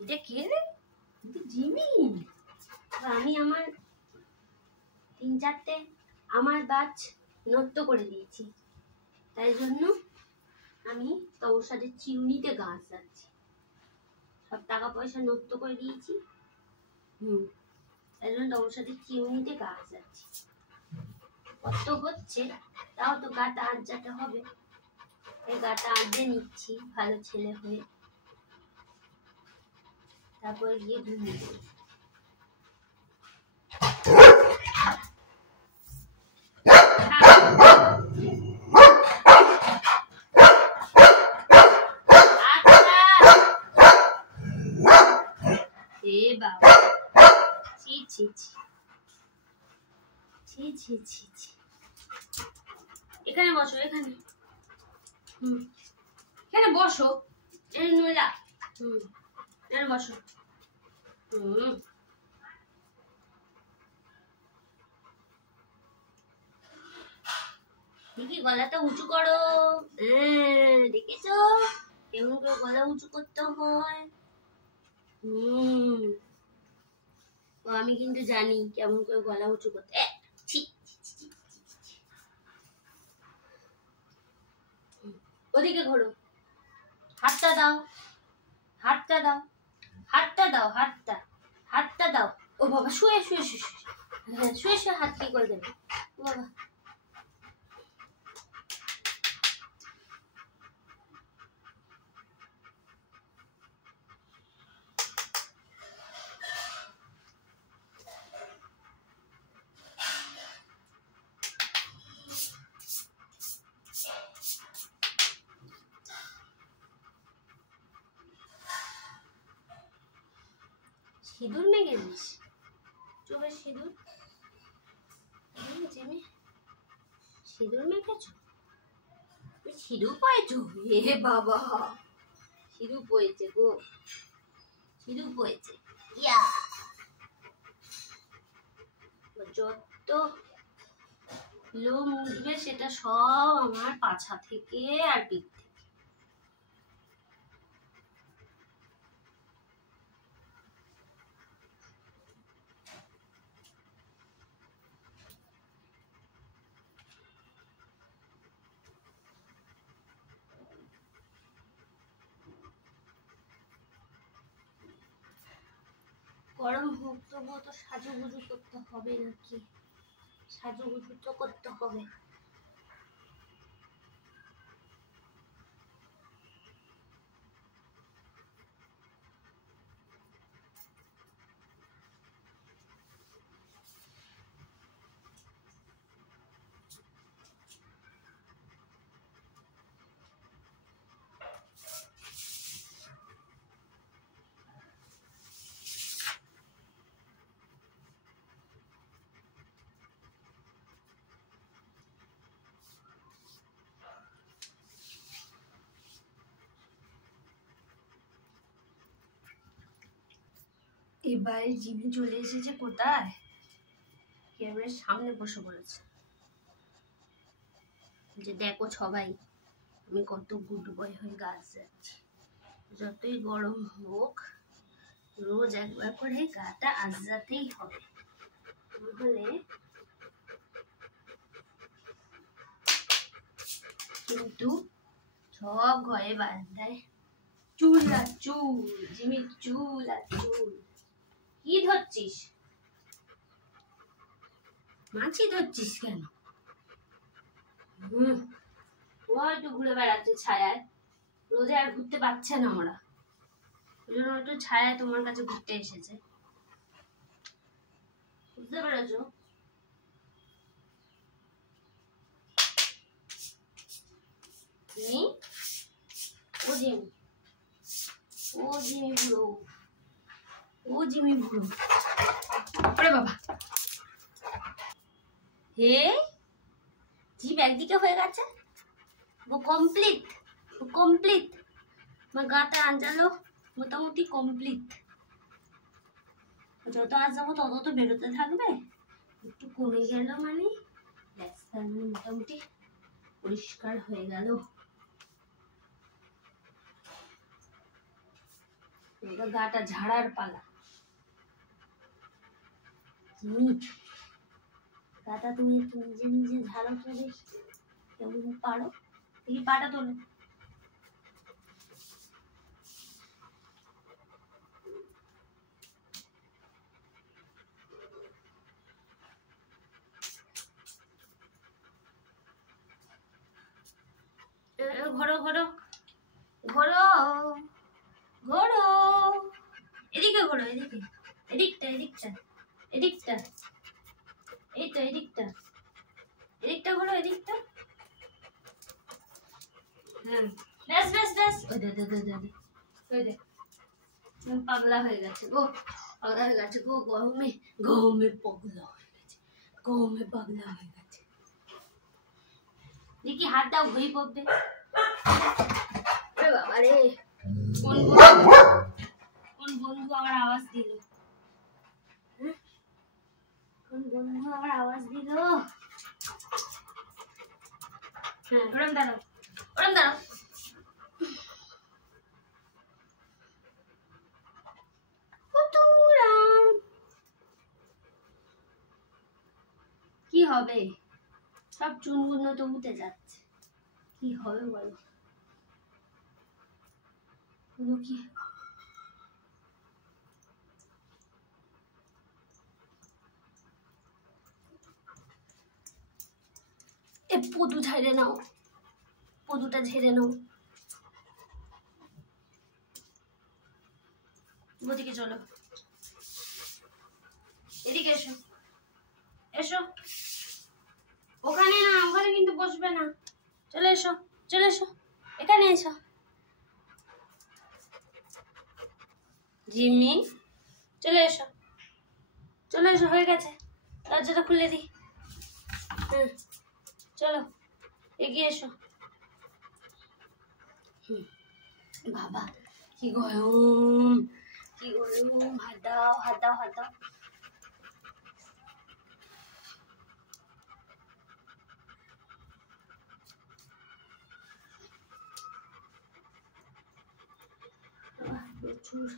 এটা কে রে? জিমি। আমি আমার 3-4টে আমার গাছ নষ্ট করে দিয়েছি, তাই জন্য আমি তবসাদের চিরুনিতে গাছ যাচ্ছি। সব টাকা পয়সা নষ্ট করে দিয়েছি। তাই জন্য তবসাদের চিরুনিতে গাছ যাচ্ছি। কত হচ্ছে তাও তো গাটা আর্জাতে হবে। এই গাটা আর্জে নিচ্ছি ভালো ছেলে হয়ে, তারপরে গিয়ে ঘুমিয়ে পড়ি। বাবা ছি ছি ছি ছি ছি ছি ছি। এখানে বসো, এখানে এখানে বসো। নোলা এখানে বসো। দেখি গলাটা উঁচু করো। দেখেছো কেমন করে গলা উঁচু করতে হয়। আমি কিন্তু জানি কেমন করে গলা উঁচু করতে। ওদিকে ঘোরো, হাতটা দাও, হাতটা দাও, হাতটা দাও, হাতটা হাতটা দাও। ও বাবা শুয়ে শুয়ে শুয়ে শুয়ে শুয়ে হাত কি করে দেবে বাবা। সিঁদুর মেখে দিস, চোখে সিঁদুর। জিমি সিঁদুর মেখেছো? সিঁদুর পয়েছো? এ বাবা সিঁদুর পয়েছে গো, সিঁদুর পয়েছে। যত লোম উঠবে সেটা সব আমার পাছা থেকে আর পিঠ থেকে। গরম হোক তবুও তো সাজুগুজু করতে হবে নাকি? সাজুগুজু তো করতে হবে। এবার জিমি চলে এসেছে কোথায়? ক্যামেরার সামনে বসে পড়েছে যে দেখো সবাই আমি কত গুড বয় হয়ে গাছ যাচ্ছি। যতই গরম হোক রোজ একবার করে গাটা আজরাতেই হবে, তাহলে কিন্তু সব ঘরে বাঁধায় চুল আর চুল। জিমির চুল আর চুল। কি ধরছিস? মাছি ধরছিস কেন? হয়তো ঘুরে বেড়াচ্ছে ছায়ায়, রোদে আর ঘুরতে পারছে না ওরা, ওই জন্য একটু ছায়ায় তোমার কাছে ঘুরতে এসেছে, বুঝতে পেরেছ? ও জিমি, ও জিমি বুড়ো, ও জিমি বুড়ো। আরে বাবা হে জিম একদিকে হয়ে গেছে, ও কমপ্লিট, ও কমপ্লিট। আমার গাটা আঞ্জালো মোটামুটি কমপ্লিট। যত আজ যাবো তত তো বেরোতে থাকবে, একটু কমে গেল মানে ব্যাস, তার মানে মোটামুটি পরিষ্কার হয়ে গেল। গাটা ঝাড়ার পালা। গাটা তুমি একটু নিজে নিজে ঝাড়ো তো দেখি কেমন পারো। দেখি পাটা তোলো। ঘোরো ঘোরো ঘোরো ঘোরো, এদিকে ঘোরো, এদিকে, এদিকটা এদিকটা এদিকটা, এই তো এদিকটা, এদিকটা ঘোরো, এদিকটা। হ্যাঁ ব্যাস ব্যাস ব্যাস। ওই দে দে দে দে, ওই দে পাগলা হয়ে গেছে গো, পাগলা হয়ে গেছে গো, গরমে গরমে পাগলা হয়ে গেছে, গরমে পাগলা হয়ে গেছে। দেখি হাত দাও, ঘড়ি পড়বে। বাবা রে, কোন বন্ধু আমার আওয়াজ দিল? কোন বন্ধু আমার আওয়াজ দিল? হ্যাঁ ওরম দাঁড়াও, ওরম দাঁড়াও। কি হবে? সব চুনগুলো তো উঠে যাচ্ছে, কি হবে বলো? কি এ পদু ঝেড়ে নাও, পদুটা ঝেড়ে নাও। ওদিকে চলো, এদিকে এসো, এসো। ওখানে না, ওখানে কিন্তু বসবে না। চলে এসো, চলে এসো, এখানে এসো। জিম্মি চলে এসো, চলে এসো, হয়ে গেছে। দরজাটা খুলে দিই। হ্যাঁ চলো, এগিয়ে এসো। বাবা কি গরম, কি গরম। হাত দাও, হাত দাও, হাত দাও। প্রচুর